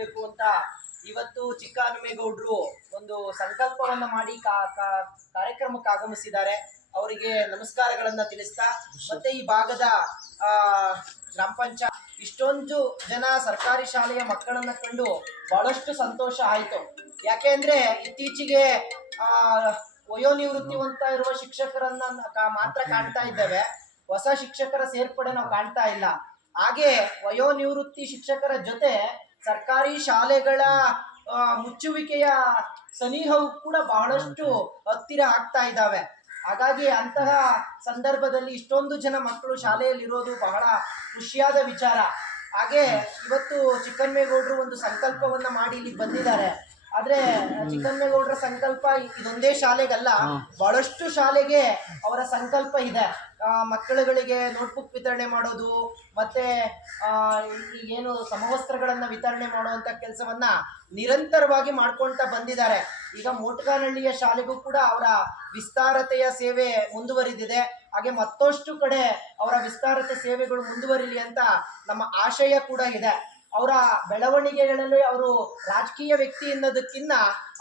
ಮಾಡಬೇಕು ಅಂತ ಇವತ್ತು ಚಿಕ್ಕ ಹನುಮೇಗೌಡರು ಒಂದು ಸಂಕಲ್ಪವನ್ನ ಮಾಡಿ ಕಾರ್ಯಕ್ರಮಕ್ಕೆ ಆಗಮಿಸಿದ್ದಾರೆ. ಅವರಿಗೆ ನಮಸ್ಕಾರಗಳನ್ನ ತಿಳಿಸ್ತಾ, ಮತ್ತೆ ಈ ಭಾಗದ ಗ್ರಾಮ ಪಂಚಾಯತ್ ಇಷ್ಟೊಂದು ಜನ ಸರ್ಕಾರಿ ಶಾಲೆಯ ಮಕ್ಕಳನ್ನ ಕಂಡು ಬಹಳಷ್ಟು ಸಂತೋಷ ಆಯಿತು. ಯಾಕೆ ಅಂದ್ರೆ ಇತ್ತೀಚೆಗೆ ವಯೋನಿವೃತ್ತಿ ಹೊಂದ್ತಾ ಇರುವ ಶಿಕ್ಷಕರನ್ನ ಮಾತ್ರ ಕಾಣ್ತಾ ಇದ್ದೇವೆ, ಹೊಸ ಶಿಕ್ಷಕರ ಸೇರ್ಪಡೆ ನಾವು ಕಾಣ್ತಾ ಇಲ್ಲ. ಹಾಗೆ ವಯೋನಿವೃತ್ತಿ ಶಿಕ್ಷಕರ ಜೊತೆ ಸರ್ಕಾರಿ ಶಾಲೆಗಳ ಮುಚ್ಚುವಿಕೆಯ ಸನಿಹವು ಕೂಡ ಬಹಳಷ್ಟು ಹತ್ತಿರ ಆಗ್ತಾ ಇದ್ದಾವೆ. ಹಾಗಾಗಿ ಅಂತಹ ಸಂದರ್ಭದಲ್ಲಿ ಇಷ್ಟೊಂದು ಜನ ಮಕ್ಕಳು ಶಾಲೆಯಲ್ಲಿ ಇರೋದು ಬಹಳ ಖುಷಿಯಾದ ವಿಚಾರ. ಹಾಗೆ ಇವತ್ತು ಚಿಕ್ಕನ್ಮೇಗೌಡರು ಒಂದು ಸಂಕಲ್ಪವನ್ನ ಮಾಡಿ ಇಲ್ಲಿ ಬಂದಿದ್ದಾರೆ. ಆದ್ರೆ ಚಿಕ್ಕನ್ಮೇಗೌಡರ ಸಂಕಲ್ಪ ಇದೊಂದೇ ಶಾಲೆಗಲ್ಲ, ಬಹಳಷ್ಟು ಶಾಲೆಗೆ ಅವರ ಸಂಕಲ್ಪ ಇದೆ. ಮಕ್ಕಳುಗಳಿಗೆ ನೋಟ್ಬುಕ್ ವಿತರಣೆ ಮಾಡೋದು, ಮತ್ತೆ ಏನು ಸಮವಸ್ತ್ರಗಳನ್ನ ವಿತರಣೆ ಮಾಡುವಂತ ಕೆಲಸವನ್ನ ನಿರಂತರವಾಗಿ ಮಾಡ್ಕೊಳ್ತಾ ಬಂದಿದ್ದಾರೆ. ಈಗ ಮೋಟಗಾನಹಳ್ಳಿಯ ಶಾಲೆಗೂ ಕೂಡ ಅವರ ವಿಸ್ತಾರತೆಯ ಸೇವೆ ಮುಂದುವರಿದಿದೆ. ಹಾಗೆ ಮತ್ತಷ್ಟು ಕಡೆ ಅವರ ವಿಸ್ತಾರತೆ ಸೇವೆಗಳು ಮುಂದುವರಿಲಿ ಅಂತ ನಮ್ಮ ಆಶಯ ಕೂಡ ಇದೆ. ಅವರ ಬೆಳವಣಿಗೆಗಳಲ್ಲಿ ಅವರು ರಾಜಕೀಯ ವ್ಯಕ್ತಿ ಅನ್ನೋದಕ್ಕಿಂತ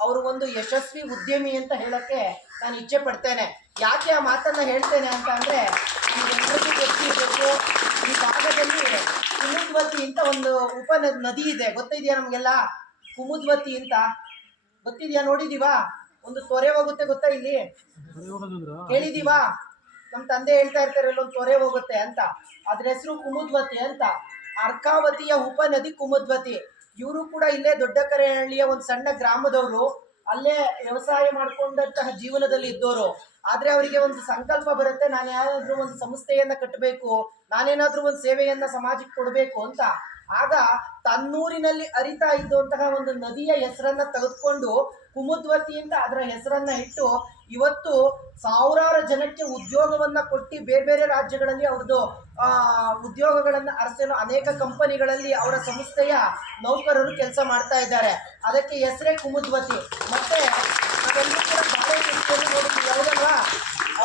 ಅವರು ಒಂದು ಯಶಸ್ವಿ ಉದ್ಯಮಿ ಅಂತ ಹೇಳಕ್ಕೆ ನಾನು ಇಚ್ಛೆ ಪಡ್ತೇನೆ. ಯಾಕೆ ಆ ಮಾತನ್ನ ಹೇಳ್ತೇನೆ ಅಂತ ಅಂದ್ರೆ, ನಿಮ್ಗೆಲ್ಲರಿಗೂ ಗೊತ್ತಿರಬೇಕು, ಈ ಭಾಗದಲ್ಲಿ ಕುಮುದ್ವತಿ ಅಂತ ಒಂದು ಉಪ ನದಿ ಇದೆ. ಗೊತ್ತಿದೆಯಾ ನಮ್ಗೆಲ್ಲ? ಕುಮುದ್ವತಿ ಅಂತ ಗೊತ್ತಿದ್ಯಾ? ನೋಡಿದೀವಾ? ಒಂದು ತೊರೆ ಹೋಗುತ್ತೆ, ಗೊತ್ತಾ? ಇಲ್ಲಿ ಕೇಳಿದೀವಾ? ನಮ್ಮ ತಂದೆ ಹೇಳ್ತಾ ಇರ್ತಾರೆ ಇಲ್ಲೊಂದು ತೊರೆ ಹೋಗುತ್ತೆ ಅಂತ. ಅದ್ರ ಹೆಸರು ಕುಮುದ್ವತಿ ಅಂತ. ಅರ್ಕಾವತಿಯ ಉಪನದಿ ಕುಮುದ್ವತಿ. ಇವರು ಕೂಡ ಇಲ್ಲೇ ದೊಡ್ಡಕರೇಹಳ್ಳಿಯ ಒಂದು ಸಣ್ಣ ಗ್ರಾಮದವರು, ಅಲ್ಲೇ ವ್ಯವಸಾಯ ಮಾಡ್ಕೊಂಡಂತಹ ಜೀವನದಲ್ಲಿ ಇದ್ದವರು. ಆದ್ರೆ ಅವರಿಗೆ ಒಂದು ಸಂಕಲ್ಪ ಬರುತ್ತೆ, ನಾನು ಯಾರಾದ್ರೂ ಒಂದು ಸಂಸ್ಥೆಯನ್ನ ಕಟ್ಟಬೇಕು, ನಾನೇನಾದ್ರೂ ಒಂದು ಸೇವೆಯನ್ನ ಸಮಾಜಕ್ಕೆ ಕೊಡಬೇಕು ಅಂತ. ಆಗ ತನ್ನೂರಿನಲ್ಲಿ ಹರಿತಾ ಇದ್ದಂತಹ ಒಂದು ನದಿಯ ಹೆಸರನ್ನ ತೆಗೆದುಕೊಂಡು ಕುಮುದ್ವತಿ ಅಂತ ಅದರ ಹೆಸರನ್ನ ಇಟ್ಟು ಇವತ್ತು ಸಾವಿರಾರು ಜನಕ್ಕೆ ಉದ್ಯೋಗವನ್ನ ಕೊಟ್ಟು ಬೇರೆ ಬೇರೆ ರಾಜ್ಯಗಳಲ್ಲಿ ಅವ್ರದ್ದು ಉದ್ಯೋಗಗಳನ್ನ ಅರಸಲು ಅನೇಕ ಕಂಪನಿಗಳಲ್ಲಿ ಅವರ ಸಂಸ್ಥೆಯ ನೌಕರರು ಕೆಲಸ ಮಾಡ್ತಾ ಇದ್ದಾರೆ. ಅದಕ್ಕೆ ಹೆಸರೇ ಕುಮುದ್ವತಿ. ಮತ್ತೆ ನಾವೆಲ್ಲರೂ ಕೂಡ ಬಾಳೆ ಸೊಸೆಯನ್ನು ನೋಡಿದ್ವಿ, ಹೌದಲ್ವಾ?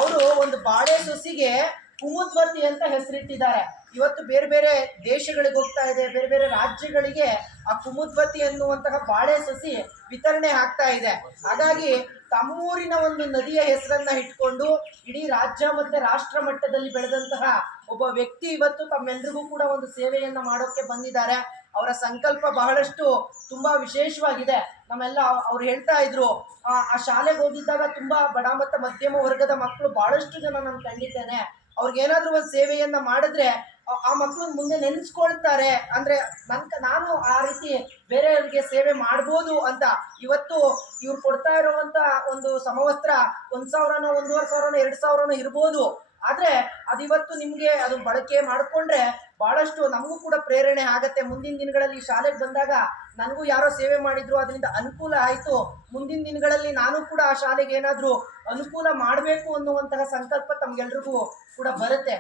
ಅವರು ಒಂದು ಬಾಳೆ ಸೊಸಿಗೆ ಕುಮುದ್ವತಿ ಅಂತ ಹೆಸರಿಟ್ಟಿದ್ದಾರೆ. ಇವತ್ತು ಬೇರೆ ಬೇರೆ ದೇಶಗಳಿಗೆ ಹೋಗ್ತಾ ಇದೆ, ಬೇರೆ ಬೇರೆ ರಾಜ್ಯಗಳಿಗೆ ಆ ಕುಮುದ್ವತಿ ಅನ್ನುವಂತಹ ಬಾಳೆ ಸಸಿ ವಿತರಣೆ ಆಗ್ತಾ ಇದೆ. ಹಾಗಾಗಿ ತಮ್ಮೂರಿನ ಒಂದು ನದಿಯ ಹೆಸರನ್ನ ಇಟ್ಕೊಂಡು ಇಡೀ ರಾಜ್ಯ ಮತ್ತೆ ರಾಷ್ಟ್ರ ಮಟ್ಟದಲ್ಲಿ ಬೆಳೆದಂತಹ ಒಬ್ಬ ವ್ಯಕ್ತಿ ಇವತ್ತು ತಮ್ಮೆಲ್ಲರಿಗೂ ಕೂಡ ಒಂದು ಸೇವೆಯನ್ನ ಮಾಡೋಕೆ ಬಂದಿದ್ದಾರೆ. ಅವರ ಸಂಕಲ್ಪ ಬಹಳಷ್ಟು ತುಂಬಾ ವಿಶೇಷವಾಗಿದೆ. ನಮ್ಮೆಲ್ಲ ಅವ್ರು ಹೇಳ್ತಾ ಇದ್ರು, ಆ ಶಾಲೆಗೆ ಹೋಗಿದ್ದಾಗ ತುಂಬಾ ಬಡ ಮತ್ತು ಮಧ್ಯಮ ವರ್ಗದ ಮಕ್ಕಳು ಬಹಳಷ್ಟು ಜನ ನಾನು ಕಂಡಿದ್ದೇನೆ. ಅವ್ರಿಗೇನಾದ್ರೂ ಒಂದು ಸೇವೆಯನ್ನ ಮಾಡಿದ್ರೆ ಆ ಮಕ್ಕಳು ಮುಂದೆ ನೆನೆಸ್ಕೊಳ್ತಾರೆ, ಅಂದ್ರೆ ನಾನು ಆ ರೀತಿ ಬೇರೆಯವರಿಗೆ ಸೇವೆ ಮಾಡ್ಬೋದು ಅಂತ. ಇವತ್ತು ಇವ್ರು ಕೊಡ್ತಾ ಇರುವಂತ ಒಂದು ಸಮವಸ್ತ್ರ 1,000ನೋ 1,500ನೋ 2,000ನೋ ಇರ್ಬೋದು. ಆದ್ರೆ ಅದಿವತ್ತು ನಿಮ್ಗೆ ಅದು ಬಳಕೆ ಮಾಡ್ಕೊಂಡ್ರೆ ಬಹಳಷ್ಟು ನಮಗೂ ಕೂಡ ಪ್ರೇರಣೆ ಆಗತ್ತೆ. ಮುಂದಿನ ದಿನಗಳಲ್ಲಿ ಶಾಲೆಗೆ ಬಂದಾಗ ನನಗೂ ಯಾರೋ ಸೇವೆ ಮಾಡಿದ್ರು, ಅದರಿಂದ ಅನುಕೂಲ ಆಯ್ತು, ಮುಂದಿನ ದಿನಗಳಲ್ಲಿ ನಾನು ಕೂಡ ಆ ಶಾಲೆಗೆ ಏನಾದ್ರೂ ಅನುಕೂಲ ಮಾಡಬೇಕು ಅನ್ನುವಂತಹ ಸಂಕಲ್ಪ ತಮ್ಗೆಲ್ರಿಗೂ ಕೂಡ ಬರುತ್ತೆ.